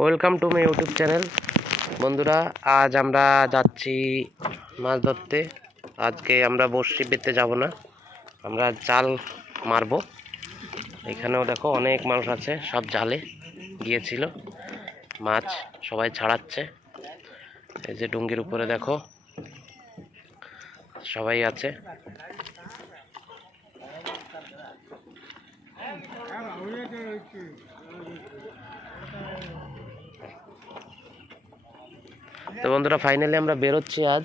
Welcome to my YouTube channel. বন্ধুরা, আজ আমরা যাচ্ছি মাছ ধরতে। আজকে আমরা বড়শি পেতে যাব না, আমরা জাল মারবো। এখানেও দেখো অনেক মানুষ আছে, সব জালে গিয়েছিল, মাছ সবাই ছাড়াচ্ছে। এই যে ডুঙ্গির উপরে দেখো সবাই আছে। তো বন্ধুরা, ফাইনালি আমরা বেরোচ্ছি আজ।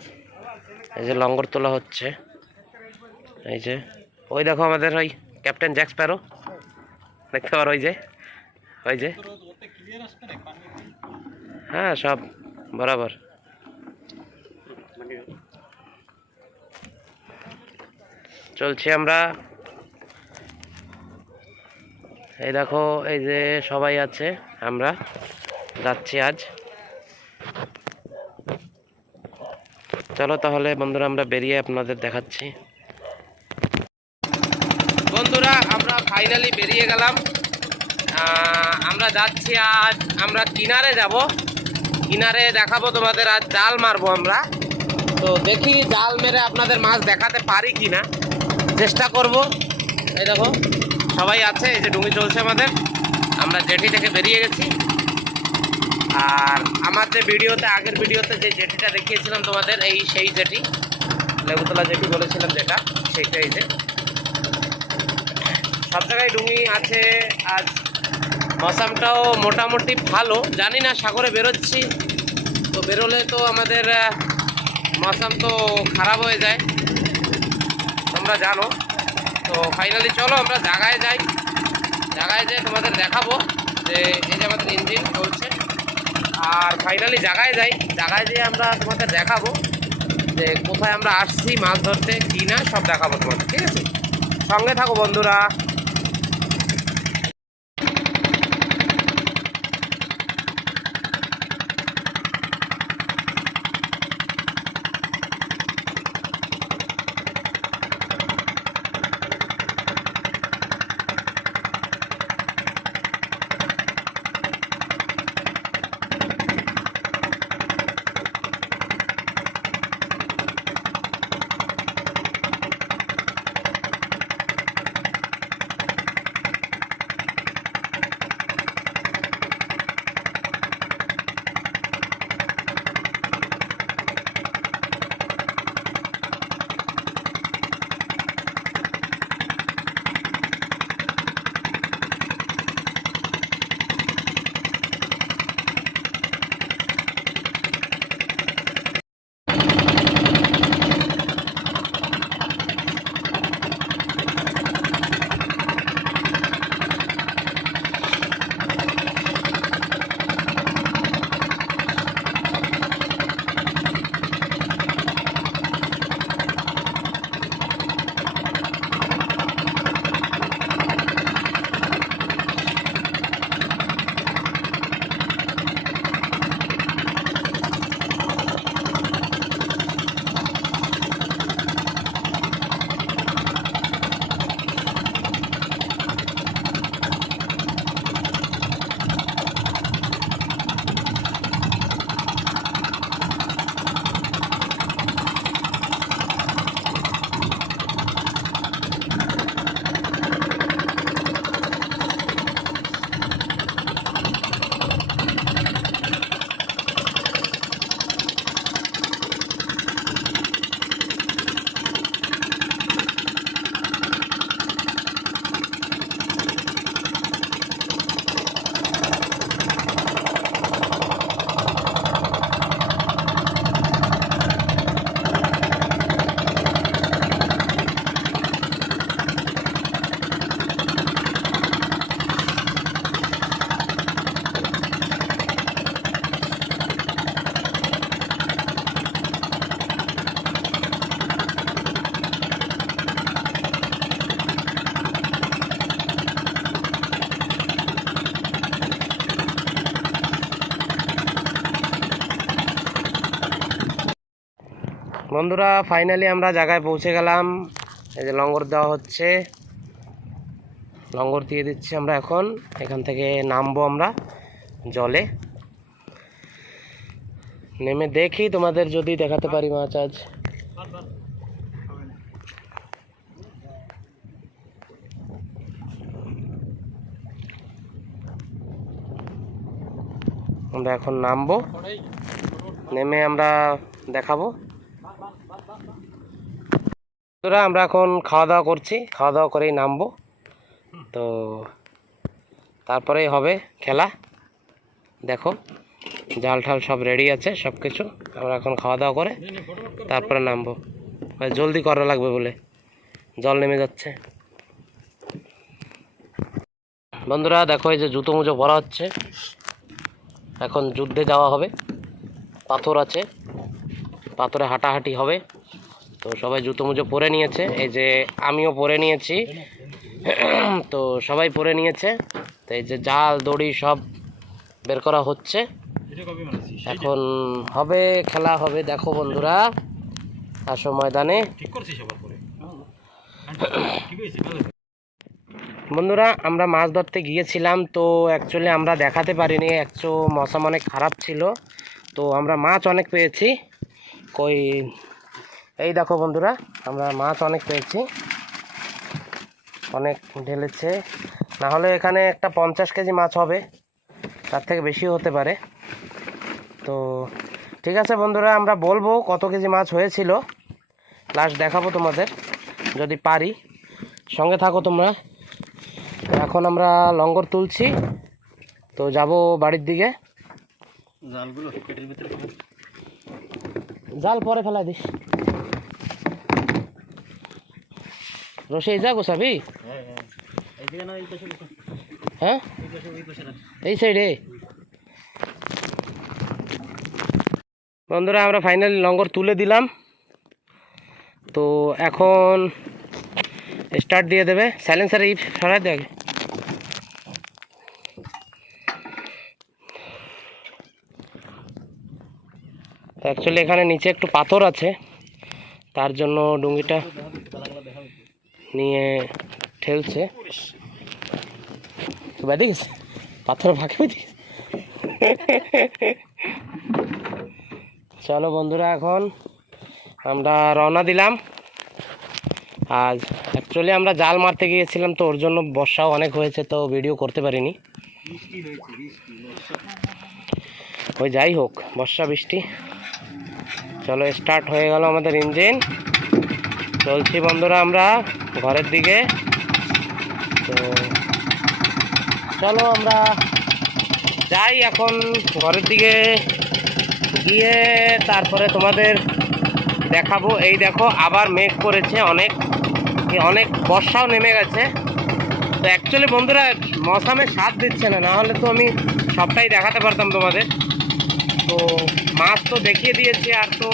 এই যে লঙ্গর তোলা হচ্ছে, এই যে ওই দেখো আমাদের ওই ক্যাপ্টেন জ্যাক স্প্যারো, দেখতে পারো ওই যে হ্যাঁ, সব বরাবর। চলছি আমরা, এই দেখো এই যে সবাই আছে, আমরা যাচ্ছি আজ। চলো তাহলে বন্ধুরা, আমরা বেরিয়ে আপনাদের দেখাচ্ছি। বন্ধুরা, আমরা ফাইনালি বেরিয়ে গেলাম। আমরা যাচ্ছি আজ, আমরা কিনারে যাব, কিনারে দেখাবো তোমাদের। আজ জাল মারবো আমরা। তো দেখি জাল মেরে আপনাদের মাছ দেখাতে পারি কিনা, চেষ্টা করব। এই দেখো সবাই আছে, এই যে ডুঙি চলছে আমাদের। আমরা জেটি থেকে বেরিয়ে গেছি। আর আমার যে ভিডিওতে, আগের ভিডিওতে যে জেটিটা দেখিয়েছিলাম তোমাদের, সেই জেটি, লেবুতলা জেটি বলেছিলাম যেটা, সেইটা। এই যে সব জায়গায় ডুঙি আছে। আজ মৌসামটাও মোটামুটি ভালো, জানি না সাগরে বেরোচ্ছি তো বেরোলে তো আমাদের মৌসাম তো খারাপ হয়ে যায়, তোমরা জানো। তো ফাইনালি চলো আমরা জায়গায় যাই, জায়গায় যেয়ে তোমাদের দেখাবো যে এই যে আমাদের ইঞ্জিন চলছে। আর ফাইনালি জায়গায় যাই, জায়গায় যেয়ে আমরা তোমাদের দেখাবো যে কোথায় আমরা আসছি মাছ ধরতে, কি না সব দেখাবো তোমাদের, ঠিক আছে? সঙ্গে থাকো বন্ধুরা। বন্ধুরা, ফাইনালি আমরা জায়গায় পৌঁছে গেলাম। এই যে লঙ্গর দেওয়া হচ্ছে, লঙ্গর দিয়ে দিচ্ছি আমরা। এখন এখান থেকে নামবো আমরা জলে। নেমে দেখি তোমাদের যদি দেখাতে পারি মাছ আজ। আমরা এখন নামবো, নেমে আমরা দেখাবো। আমরা এখন খাওয়া দাওয়া করছি, খাওয়া দাওয়া করেই নামবো। তো তারপরেই হবে খেলা। দেখো জাল ঠাল সব রেডি আছে, সব কিছু। আমরা এখন খাওয়া দাওয়া করে তারপরে নামবো, জলদি করা লাগবে বলে জল নেমে যাচ্ছে। বন্ধুরা দেখো, এই যে জুতো মুজো ভরা হচ্ছে, এখন যুদ্ধে যাওয়া হবে। পাথর আছে, পাথরে হাঁটাহাঁটি হবে। তো সবাই জুতো মুজো পরে নিয়েছে, এই যে আমিও পরে নিয়েছি। তো সবাই পরে নিয়েছে। তো এই যে জাল দড়ি সব বের করা হচ্ছে, এখন হবে খেলা হবে। দেখো বন্ধুরা, আসো ময়দানে। বন্ধুরা আমরা মাছ ধরতে গিয়েছিলাম, তো অ্যাকচুয়ালি আমরা দেখাতে পারিনি, মৌসুম অনেক খারাপ ছিল। তো আমরা মাছ অনেক পেয়েছি। কই এই দেখো বন্ধুরা, আমরা মাছ অনেক পেয়েছি, অনেক ঢেলেছে। না হলে এখানে একটা 50 কেজি মাছ হবে, তার থেকে বেশিও হতে পারে। তো ঠিক আছে বন্ধুরা, আমরা বলবো কত কেজি মাছ হয়েছিল, লাস্ট দেখাবো তোমাদের যদি পারি। সঙ্গে থাকো তোমরা। এখন আমরা লঙ্গর তুলছি, তো যাব বাড়ির দিকে। জালগুলো পেটের ভিতরে, জাল পরে ফেলা দিস। রসে যা গোসাবি, হ্যাঁ এই সাইডে। বন্ধুরা আমরা ফাইনালি লঙ্গর তুলে দিলাম, তো এখন স্টার্ট দিয়ে দেবে। সাইলেন্সার এই সরাই দেবে। অ্যাকচুয়ালি এখানে নিচে একটু পাথর আছে, তার জন্য ডুঙ্গিটা নিয়ে ঠেলছে। দেখিস পাথর ফাঁকে। চলো বন্ধুরা, এখন আমরা রওনা দিলাম। আজ অ্যাকচুয়ালি আমরা জাল মারতে গিয়েছিলাম, তো ওর জন্য বর্ষাও অনেক হয়েছে, তো ভিডিও করতে পারিনি। ওই যাই হোক, বর্ষা বৃষ্টি। চলো স্টার্ট হয়ে গেল আমাদের ইঞ্জিন, চলছি বন্ধুরা আমরা ঘরের দিকে। তো চলো আমরা যাই এখন ঘরের দিকে, গিয়ে তারপরে তোমাদের দেখাবো। এই দেখো আবার মেঘ করেছে, অনেক অনেক বর্ষাও নেমে গেছে। তো অ্যাকচুয়ালি বন্ধুরা মৌসুমে সাথ দিচ্ছে না, না হলে তো আমি সবটাই দেখাতে পারতাম তোমাদের। তো মাছ তো দেখিয়ে দিয়েছি, আর তো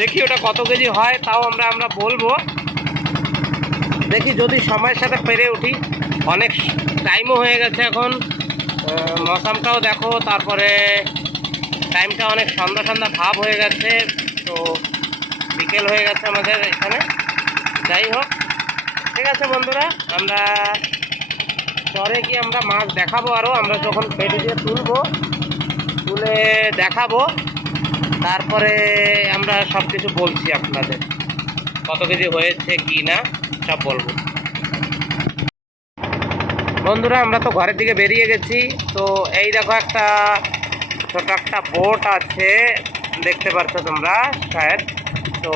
দেখি ওটা কত কেজি হয় তাও আমরা বলবো। দেখি যদি সময়ের সাথে পেরে উঠি। অনেক টাইমও হয়ে গেছে এখন, মৌসুমটাও দেখো, তারপরে টাইমটা অনেক সন্ধ্যা সন্ধ্যা ভাব হয়ে গেছে। তো বিকেল হয়ে গেছে আমাদের এখানে। যাই হোক, ঠিক আছে বন্ধুরা, আমরা চরে গিয়ে আমরা মাছ দেখাবো। আরও আমরা যখন পেটে দিয়ে তুলে দেখাবো, তারপরে আমরা সব কিছু বলছি আপনাদের, কত কেজি হয়েছে কি না সব বলবো। বন্ধুরা আমরা তো ঘরের দিকে বেরিয়ে গেছি। তো এই দেখো একটা ছোট একটা বোট আছে, দেখতে পাচ্ছ তোমরা শায়দ। তো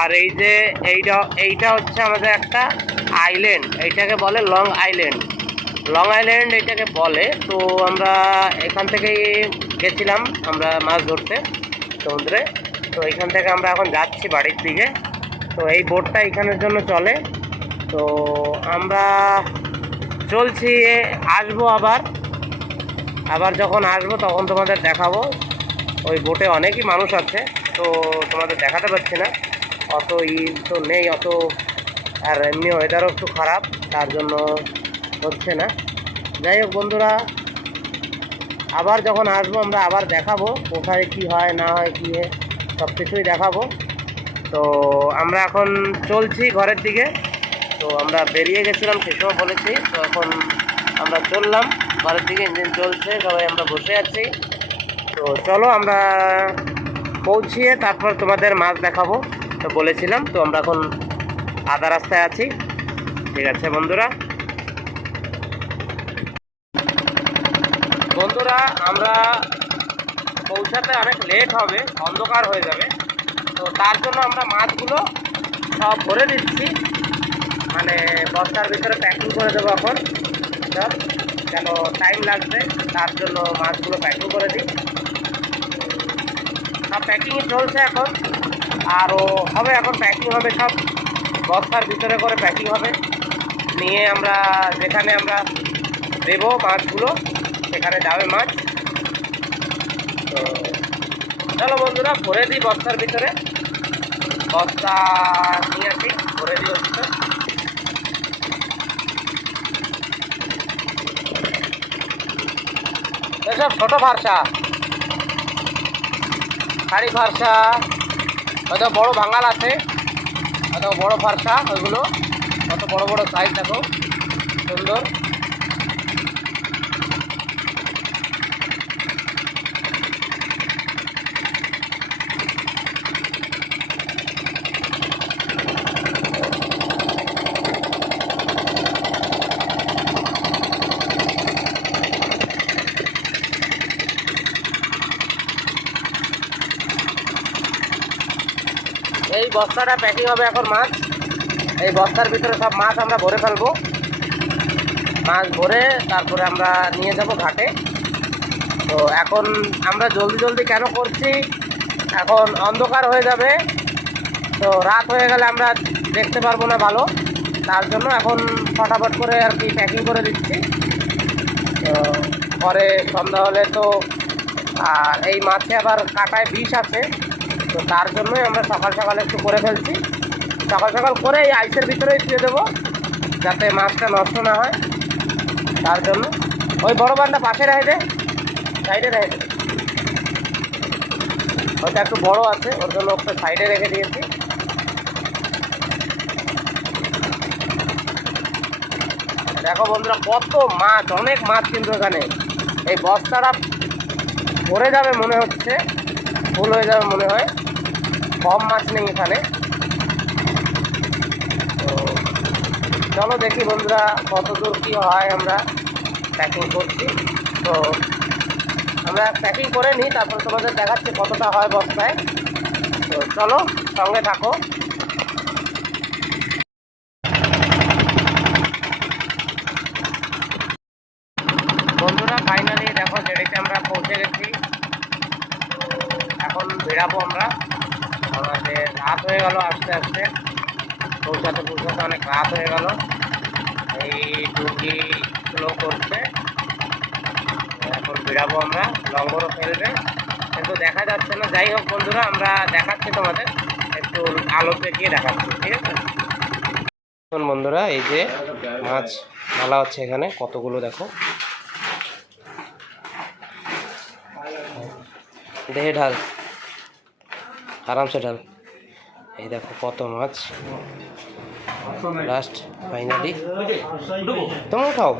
আর এই যে এইটা হচ্ছে আমাদের একটা আইল্যান্ড, এইটাকে বলে লং আইল্যান্ড এটাকে বলে। তো আমরা এখান থেকেই গেছিলাম আমরা মাছ ধরতে সমুদ্রে। তো এখান থেকে আমরা এখন যাচ্ছি বাড়ির দিকে। তো এই বোটটা এখানের জন্য চলে। তো আমরা চলছি, আসবো আবার যখন আসবো তখন তোমাদের দেখাবো। ওই বোটে অনেকই মানুষ আছে, তো তোমাদের দেখাতে পারছি না, অত তো নেই অত। আর এমনি ওয়েদারও একটু খারাপ, তার জন্য হচ্ছে না। যাই হোক বন্ধুরা, আবার যখন আসবো আমরা আবার দেখাবো কোথায় কি হয় না হয়, কি সব কিছুই দেখাবো। তো আমরা এখন চলছি ঘরের দিকে। তো আমরা বেরিয়ে গেছিলাম সে সময় বলেছি, তো এখন আমরা চললাম ঘরের দিকে। ইঞ্জিন চলছে, সবাই আমরা বসে আছি। তো তো চলো আমরা পৌঁছিয়ে তারপর তোমাদের মাছ দেখাবো। তো বলেছিলাম তো আমরা এখন আধা রাস্তায় আছি। ঠিক আছে বন্ধুরা, আমরা পৌঁছাতে অনেক লেট হবে, অন্ধকার হয়ে যাবে। তো তার জন্য আমরা মাছগুলো সব ভরে দিচ্ছি, মানে বস্তার ভিতরে প্যাকিং করে দেবো এখন সব, কেন টাইম লাগবে তার জন্য মাছগুলো প্যাকিং করে দিই। সব প্যাকিংই চলছে এখন, আরও হবে, এখন প্যাকিং হবে, সব বস্তার ভিতরে করে প্যাকিং হবে, নিয়ে আমরা যেখানে আমরা দেবো মাছগুলো সেখানে যাবে মাছ। তো চলো বন্ধুরা ভরে দিই বস্তার ভিতরে, বস্তা নিয়ে আসি, ভরে দিই ওর ভিতর। এসব ছোটো ভারসা, শাড়ি ভারসা, হয়তো বড় বাঙাল আছে, হয়তো বড় ভারসা, ওইগুলো কত বড় বড় সাইজ দেখো, সুন্দর। এই বস্তাটা প্যাকিং হবে এখন মাছ, এই বস্তার ভিতরে সব মাছ আমরা ভরে ফেলবো, মাছ ভরে তারপরে আমরা নিয়ে যাব ঘাটে। তো এখন আমরা জলদি জলদি কেন করছি, এখন অন্ধকার হয়ে যাবে, তো রাত হয়ে গেলে আমরা দেখতে পারবো না ভালো, তার জন্য এখন ফটাফট করে আর কি প্যাকিং করে দিচ্ছি। তো পরে সন্ধ্যা হলে তো, আর এই মাছে আবার কাঁটায় বিষ আছে, তো তার জন্যই আমরা সকাল সকাল একটু করে ফেলছি, সকাল সকাল করে এই আইসের ভিতরেই শুয়ে দেবো যাতে মাছটা নষ্ট না হয়, তার জন্য। ওই বড় বানটা পাশে রেখে দে, সাইডে রেখে দে, ওইটা একটু বড় আছে ওর জন্য ওকে সাইডে রেখে দিয়েছি। দেখো বন্ধুরা কত মাছ, অনেক মাছ কিন্তু এখানে, এই বস্তাটা ভরে যাবে মনে হচ্ছে, ফুল হয়ে যাবে মনে হয়, কম মাছ নেই এখানে। তো চলো দেখি বন্ধুরা কত দূর কী হয়, আমরা প্যাকিং করছি। তো আমরা প্যাকিং করে নিই, তারপর তোমাদের দেখাচ্ছি কতটা হয় বস্তায়। তো চলো সঙ্গে থাকো। বন্ধুরা ফাইনালি দেখো জেডিতে আমরা পৌঁছে গেছি। তো এখন বেরাবো আমরা, আমাদের রাত হয়ে গেল, আস্তে আস্তে পৌঁছাতে পৌঁছাতে অনেক রাত হয়ে গেল। এই ডুঙ্গি স্লো করছে, এখন বেরাবো আমরা, লঙ্গরও ফেলবে কিন্তু দেখা যাচ্ছে না। যাই হোক বন্ধুরা আমরা দেখাচ্ছি তোমাদের, একটু আলোতে গিয়ে দেখাচ্ছি, ঠিক আছে। এখন বন্ধুরা এই যে মাছ ঢালা হচ্ছে এখানে, কতগুলো দেখো, দেহে ঢাল, আরামসে ঢাল, এই দেখো কত মাছ। লাস্ট ফাইনালি তোমরা খাও।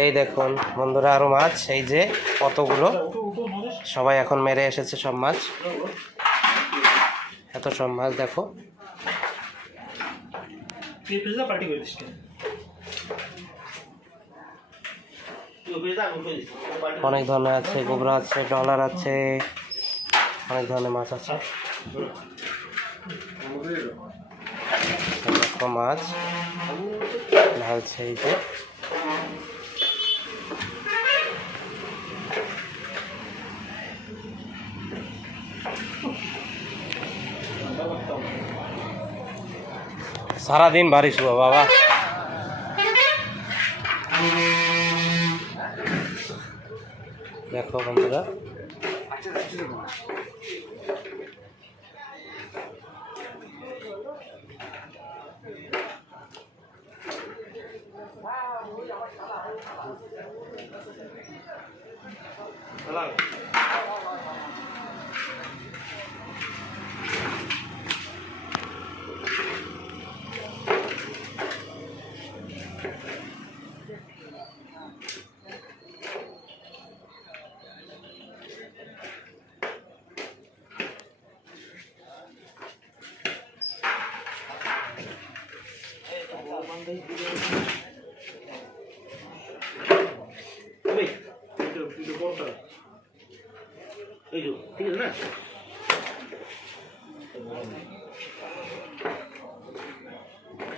এই দেখুন বন্ধুরা আরো মাছ, এই যে কতগুলো, সবাই এখন মেরে এসেছে সব মাছ, এত সব মাছ দেখো। অনেক ধরনের আছে, গোবরা আছে, ডলার আছে, অনেক ধরনের মাছ আছে। মাছ ঢালছে এই যে, সারাদিন বারিশ हुआ বাবা। দেখো বন্ধুরা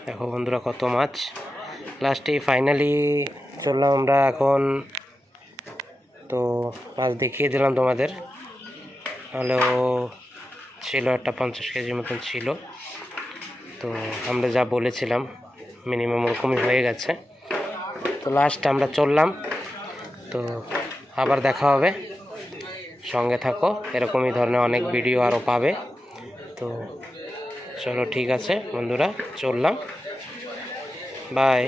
দেখো বন্ধুরা কত মাছ। লাস্টে ফাইনালি চললাম আমরা এখন, তো মাছ দেখিয়ে দিলাম তোমাদের। তাহলেও ছিল একটা 50 কেজির মতন ছিল, তো আমরা যা বলেছিলাম মিনিমাম ওরকমই হয়ে গেছে। তো লাস্ট আমরা চললাম, তো আবার দেখা হবে, সঙ্গে থাকো, এরকমই ধরনের অনেক ভিডিও আরও পাবে। তো চলো ঠিক আছে বন্ধুরা, চললাম, বাই।